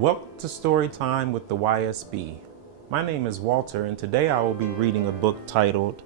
Welcome to Storytime with the YSB. My name is Walter, and today I will be reading a book titled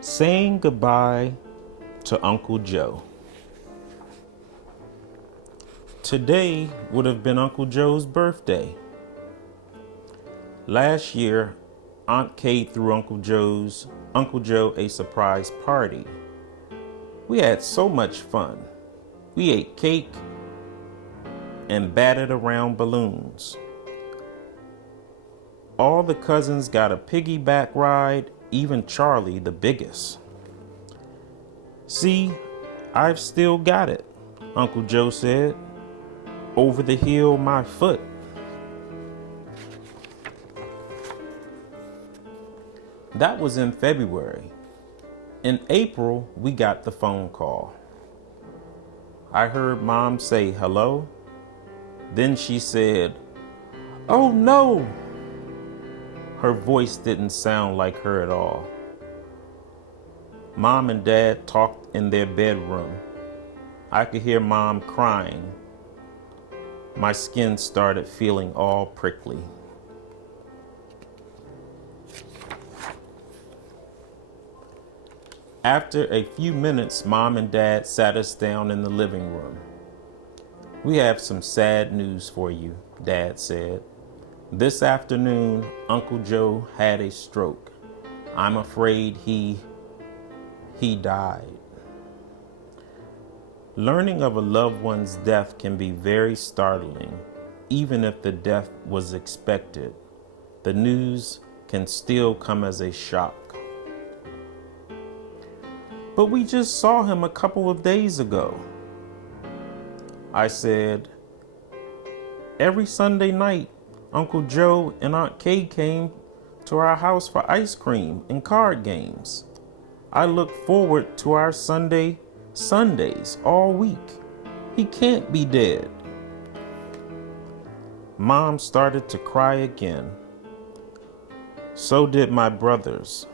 Saying Goodbye to Uncle Joe. Today would have been Uncle Joe's birthday. Last year, Aunt Kate threw Uncle Joe a surprise party. We had so much fun. We ate cake and batted around balloons. All the cousins got a piggyback ride, even Charlie, the biggest. "See, I've still got it," Uncle Joe said. "Over the heel my foot." That was in February. In April, we got the phone call. I heard Mom say hello. Then she said, "Oh no!" Her voice didn't sound like her at all. Mom and Dad talked in their bedroom. I could hear Mom crying. My skin started feeling all prickly. After a few minutes, Mom and Dad sat us down in the living room. "We have some sad news for you," Dad said. "This afternoon, Uncle Joe had a stroke. I'm afraid he died." Learning of a loved one's death can be very startling. Even if the death was expected, the news can still come as a shock. "But we just saw him a couple of days ago," I said. "Every Sunday night, Uncle Joe and Aunt Kay came to our house for ice cream and card games. I look forward to our Sundays all week. He can't be dead." Mom started to cry again. So did my brothers.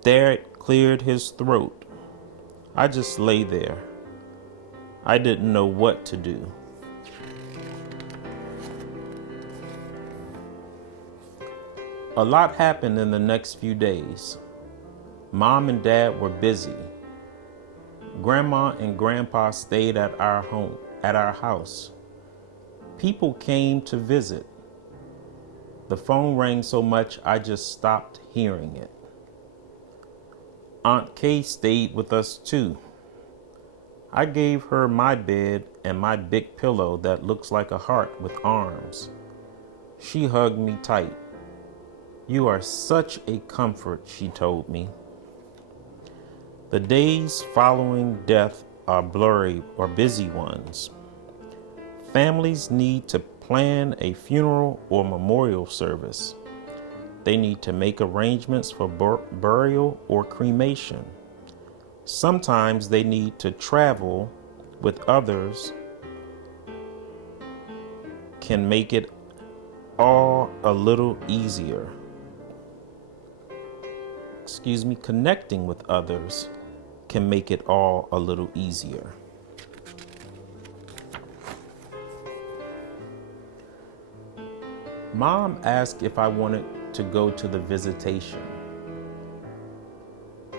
Dad cleared his throat. I just lay there. I didn't know what to do. A lot happened in the next few days. Mom and Dad were busy. Grandma and Grandpa stayed at our house. People came to visit. The phone rang so much I just stopped hearing it. Aunt Kay stayed with us too. I gave her my bed and my big pillow that looks like a heart with arms. She hugged me tight. "You are such a comfort," she told me. The days following death are blurry or busy ones. Families need to plan a funeral or memorial service. They need to make arrangements for burial or cremation. Sometimes they need to travel with others. Can make it all a little easier. Connecting with others can make it all a little easier. Mom asked if I wanted to go to the visitation.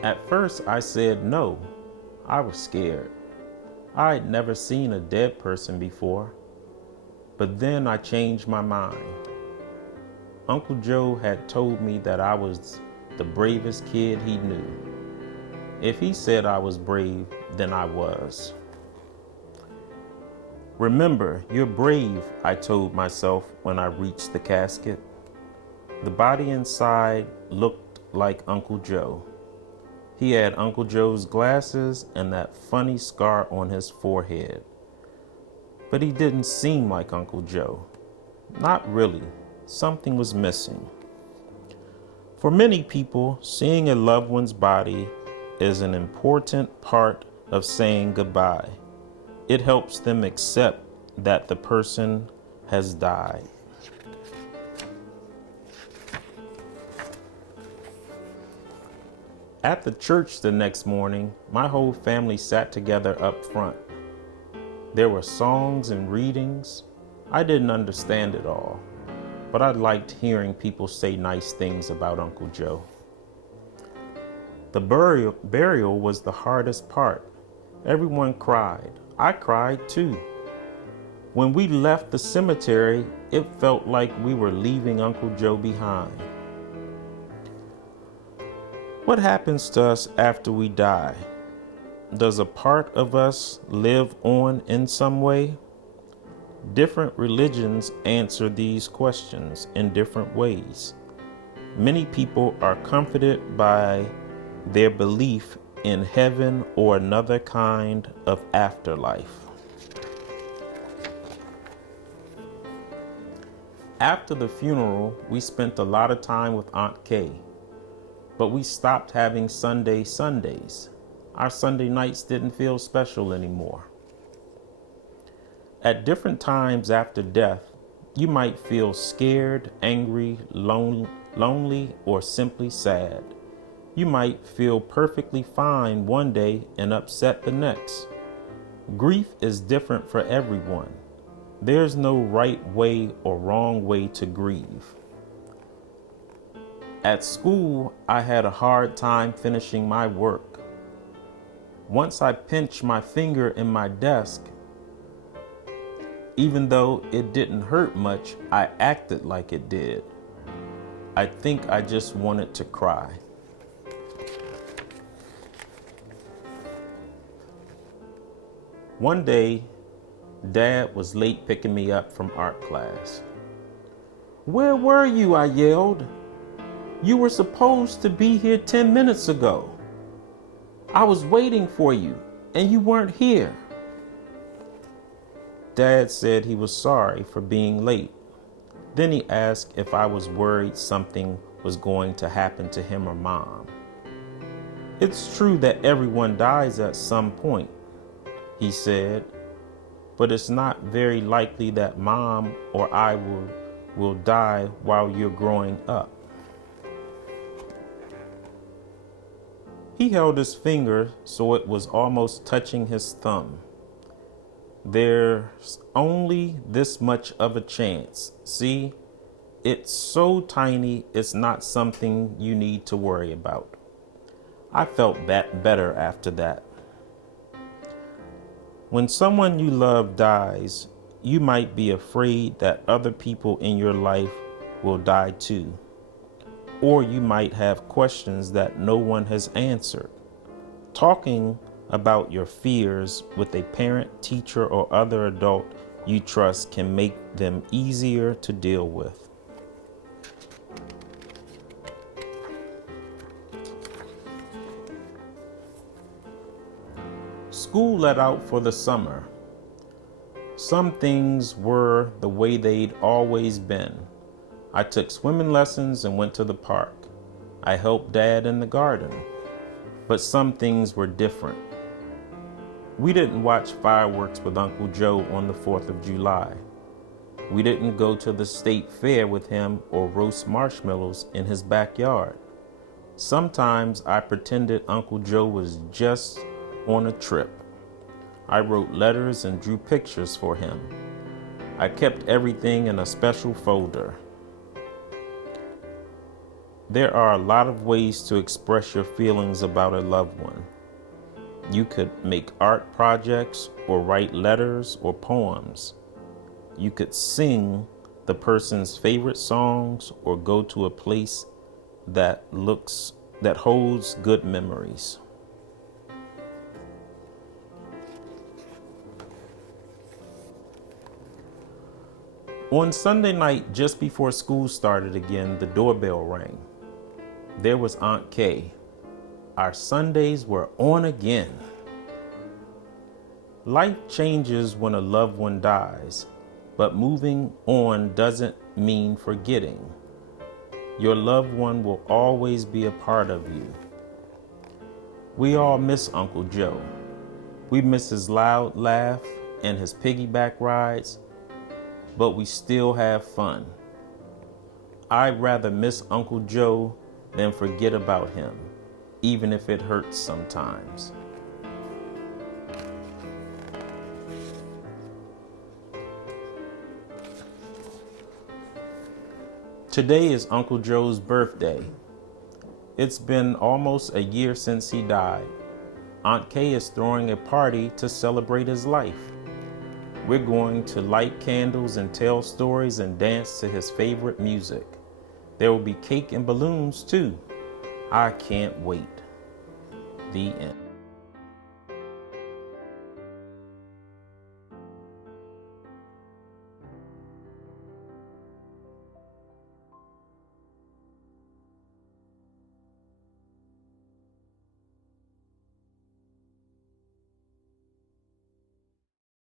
At first I said no. I was scared. I had never seen a dead person before. But then I changed my mind. Uncle Joe had told me that I was the bravest kid he knew. If he said I was brave, then I was. "Remember, you're brave," I told myself when I reached the casket. The body inside looked like Uncle Joe. He had Uncle Joe's glasses and that funny scar on his forehead. But he didn't seem like Uncle Joe. Not really. Something was missing. For many people, seeing a loved one's body is an important part of saying goodbye. It helps them accept that the person has died. At the church the next morning, my whole family sat together up front. There were songs and readings. I didn't understand it all, but I liked hearing people say nice things about Uncle Joe. The burial was the hardest part. Everyone cried. I cried too. When we left the cemetery, it felt like we were leaving Uncle Joe behind. What happens to us after we die? Does a part of us live on in some way? Different religions answer these questions in different ways. Many people are comforted by their belief in heaven or another kind of afterlife. After the funeral, we spent a lot of time with Aunt Kay, but we stopped having Sundays. Our Sunday nights didn't feel special anymore. At different times after death, you might feel scared, angry, lonely, or simply sad. You might feel perfectly fine one day and upset the next. Grief is different for everyone. There's no right way or wrong way to grieve. At school, I had a hard time finishing my work. Once I pinched my finger in my desk, even though it didn't hurt much, I acted like it did. I think I just wanted to cry. One day, Dad was late picking me up from art class. "Where were you?" I yelled. "You were supposed to be here 10 minutes ago. I was waiting for you, and you weren't here." Dad said he was sorry for being late. Then he asked if I was worried something was going to happen to him or Mom. "It's true that everyone dies at some point," he said, "but it's not very likely that Mom or I will die while you're growing up." He held his finger so it was almost touching his thumb. "There's only this much of a chance. See, it's so tiny, it's not something you need to worry about." I felt better after that. When someone you love dies, you might be afraid that other people in your life will die too. Or you might have questions that no one has answered. Talking about your fears with a parent, teacher, or other adult you trust can make them easier to deal with. School let out for the summer. Some things were the way they'd always been. I took swimming lessons and went to the park. I helped Dad in the garden. But some things were different. We didn't watch fireworks with Uncle Joe on the 4th of July. We didn't go to the state fair with him or roast marshmallows in his backyard. Sometimes I pretended Uncle Joe was just on a trip. I wrote letters and drew pictures for him. I kept everything in a special folder. There are a lot of ways to express your feelings about a loved one. You could make art projects or write letters or poems. You could sing the person's favorite songs or go to a place that holds good memories. On Sunday night, just before school started again, the doorbell rang. There was Aunt Kay. Our Sundays were on again. Life changes when a loved one dies, but moving on doesn't mean forgetting. Your loved one will always be a part of you. We all miss Uncle Joe. We miss his loud laugh and his piggyback rides, but we still have fun. I'd rather miss Uncle Joe than forget about him, even if it hurts sometimes. Today is Uncle Joe's birthday. It's been almost a year since he died. Aunt Kay is throwing a party to celebrate his life. We're going to light candles and tell stories and dance to his favorite music. There will be cake and balloons too. I can't wait. The end.